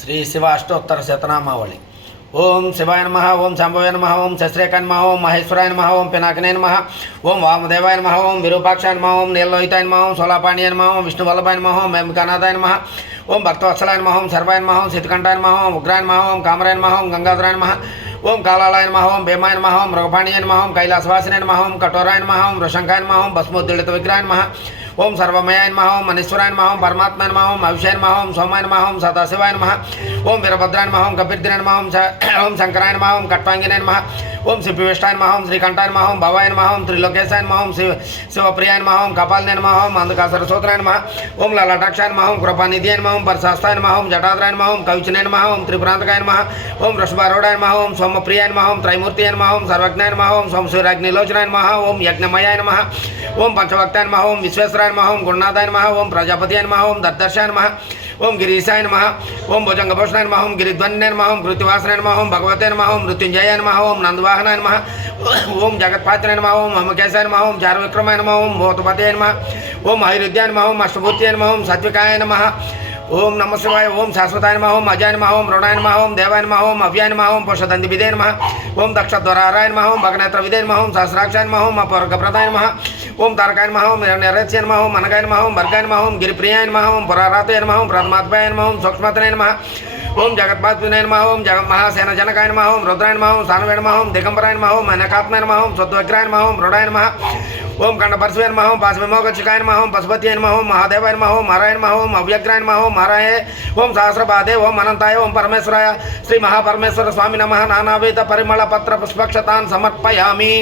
శ్రీ శివ అష్టోత్తర శతనామావళి. ఓం శివాయ నమః, ఓం శంభవే నమః, ఓం శశ్రేకాయ నమః, ఓం మహేశ్వరాయ నమః, ఓం పినాకినే నమః, ఓం వామదేవాయ నమః, ఓం విరూపాక్షాయ నమః, ఓం నీలలోహితాయ నమః, ఓం సోలాపాణ్యాయ నమః, ఓం విష్ణువల్లభాయ నమః, ఓం ఎంకానాథాయ నమః, ఓం భక్తవత్సలాయ నమః, ఓం సర్వాయ నమః, ఓం శితికంఠాయ నమః, ఓం ఉగ్రాయ నమః, ఓం కామరాయ నమః, ఓం గంగాధరాయ నమః, ఓం కాళాళాయ నమః, ఓం భీమాయ నమః, ఓం మృగపాణ్యాయ నమః, ఓం కైలాసవాసినే నమః, ఓం కఠోరాయ నమః, ఓం వృషంకాయ నమః, ఓం భస్మోద్దీళిత విగ్రహాయ నమః, ఓం సర్వమయాయ నమః, ఓం మనీశ్వరాయ నమః, ఓం పరమాత్మాయ నమః, ఓం అవిషాయ నమః, ఓం సోమాయ నమః, ఓం సదాశివాయ నమః, ఓం వీరభద్రాయ నమః, ఓం కపిర్దినాయ నమః, ఓం శంకరాయ నమః, ఓం కట్వాంగినాయ నమః, ఓం సిప్పివిష్టాయ నమః, ఓం శ్రీకంఠాయ నమః, ఓం భవాయ నమః, ఓం త్రిలోకేశాయ నమః, ఓం శివప్రియాయ నమః, ఓం కపాలినే నమః, ఓం అంధకాసురసూత్రాయ నమః, ఓం లలాటాక్షాయ నమః, ఓం కృపానిధియాయ నమః, ఓం పరశాస్తాయ నమః, ఓం జటాద్రాయ నమః, ఓం కవిచనే నమః, ఓం త్రిపురాంతకాయ నమః, ఓం వృషభారూఢాయ నమః, ఓం సోమప్రియాయ నమః, ఓం త్రైమూర్తియాయ నమః, ఓం సర్వజ్ఞాయ నమః, ఓం సోమసూర్యాగ్నిలోచనాయ నమః, ఓం యజ్ఞమయాయ నమః, ఓం పంచభక్తాయ నమః, ఓం విశ్వేశ్వరాయ నమః, ఓం గుణనాథాయ నమః, ఓం ప్రజాపతియాయ నమః, ఓం దర్దర్శాయ నమః, ఓం గిరీశాయ నమః, ఓం భుజంగభూషణాయ నమః, ఓం గిరిధ్వన్యాయ నమః, ఓం కృతివాసనాయ నమః, ఓం భగవతే నమః, ఓం మృత్యుంజయాయ నమః, ఓం నందవాహనాయ నమః, ఓం జగత్పాత్రాయ నమః, ఓం అమకేశాయ నమః, ఓం చారువిక్రమాయ నమః, ఓం భూతపతయ నమః, ఓం ఐరుధ్యాయ నమః, ఓం అష్టభూత్యాయ నమః, ఓం సాత్వికాయ నమః, ఓం నమ శివాయ, ఓం శాశ్వతాయ నమః, ఓం అజాయ నమః, ఓం రుణాయ నమః, ఓం దేవాయ నమః, ఓం అవ్యాయ నమః, ఓం పుషదందివిదే నమః, ఓం దక్షద్వరారాయ నమః, ఓం భగనేత్రవిదే నమః, ఓం సహస్రాక్షాయ నమః, ఓం అపవర్గప్రదాయ నమః, ఓం తారకాయ నమః, ఓం నిరేత్స్యాయ నమః, ఓం అనగాయ నమః, ఓం భర్గాయ నమః, ఓం గిరిప్రియాయ నమః, ఓం పురారాతయ నమః, ఓం ప్రథమాత్మాయ నమః, ఓం సూక్ష్మతనే నమః, ఓం జగత్పాత్వినే నమః, ఓం జగన్మహాసేనజనకాయ నమః, ఓం రుద్రాయ నమః, ఓం సానవే నమః, ఓం దిగంబరాయ నమః, ఓం అనకాత్మాయ నమః, ఓం స్వద్వగ్రాయ నమః, ఓం మృడాయ నమః, ఓం కంఠపరశువే నమః, ఓం పాశవిమోగచ్చికాయ నమః, ఓం పశుపతియే నమః, ఓం మహాదేవాయ నమః, ఓం హరాయ నమః, ఓం అవ్యగ్రాయ నమః, ఓం హరాయ, ఓం సహస్రపాదే, ఓం అనంతాయ, ఓం పరమేశ్వరాయ శ్రీ మహాపరమేశ్వర స్వామి నమః. నానావిధ పరిమళ పత్ర పుష్పక్షతాన్ సమర్పయామి.